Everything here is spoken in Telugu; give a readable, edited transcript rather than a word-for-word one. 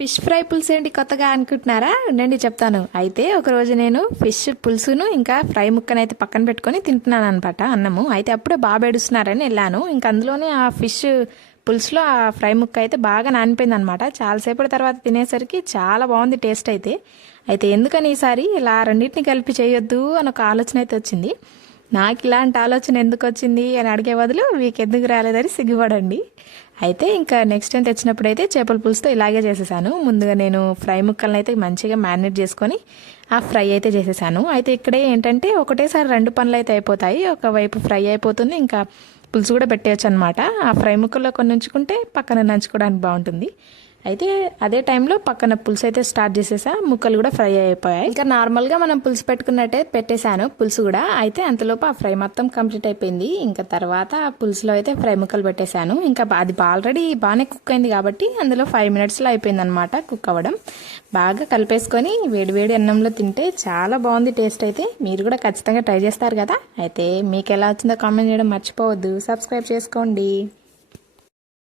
ఫిష్ ఫ్రై పులుసు ఏంటి కొత్తగా అనుకుంటున్నారా? ఉండండి చెప్తాను. అయితే ఒకరోజు నేను ఫిష్ పులుసును ఇంకా ఫ్రై ముక్కనైతే పక్కన పెట్టుకొని తింటున్నాను అనమాట అన్నము. అయితే అప్పుడే బాగా ఏడుస్తున్నారని వెళ్ళాను. ఇంకా అందులోనే ఆ ఫిష్ పులుసులో ఆ ఫ్రై ముక్క అయితే బాగా నానిపోయింది అనమాట. చాలాసేపటి తర్వాత తినేసరికి చాలా బాగుంది టేస్ట్ అయితే. అయితే ఎందుకని ఈసారి ఇలా రెండింటిని కలిపి చేయొద్దు అని ఒక ఆలోచన అయితే వచ్చింది. నాకు ఇలాంటి ఆలోచన ఎందుకు వచ్చింది అని అడిగే బదులు మీకు ఎందుకు రాలేదని సిగ్గుపడండి. అయితే ఇంకా నెక్స్ట్ టైం తెచ్చినప్పుడు అయితే చేపల పులుసుతో ఇలాగే చేసేసాను. ముందుగా నేను ఫ్రై ముక్కలను అయితే మంచిగా మ్యారినేట్ చేసుకొని ఆ ఫ్రై అయితే చేసేసాను. అయితే ఇక్కడే ఏంటంటే ఒకటేసారి రెండు పనులు అయితే అయిపోతాయి. ఒకవైపు ఫ్రై అయిపోతుంది, ఇంకా పులుసు కూడా పెట్టేయచ్చు అనమాట. ఆ ఫ్రై ముక్కల్లో కొన్ని ఉంచుకుంటే పక్కన నంచుకోవడానికి బాగుంటుంది. అయితే అదే టైంలో పక్కన పులుసు అయితే స్టార్ట్ చేసేసా. ముక్కలు కూడా ఫ్రై అయిపోయాయి. ఇంకా నార్మల్గా మనం పులుసు పెట్టుకున్నట్టే పెట్టేశాను పులుసు కూడా. అయితే అంతలోపు ఆ ఫ్రై మొత్తం కంప్లీట్ అయిపోయింది. ఇంకా తర్వాత ఆ పులుసులో అయితే ఫ్రై ముక్కలు పెట్టేశాను. ఇంకా అది ఆల్రెడీ బాగానే కుక్ అయింది కాబట్టి అందులో 5 minutesలో అయిపోయింది అనమాట కుక్ అవ్వడం. బాగా కలిపేసుకొని వేడివేడి అన్నంలో తింటే చాలా బాగుంది టేస్ట్ అయితే. మీరు కూడా ఖచ్చితంగా ట్రై చేస్తారు కదా. అయితే మీకు ఎలా వచ్చిందో కామెంట్ చేయడం మర్చిపోవద్దు. సబ్స్క్రైబ్ చేసుకోండి.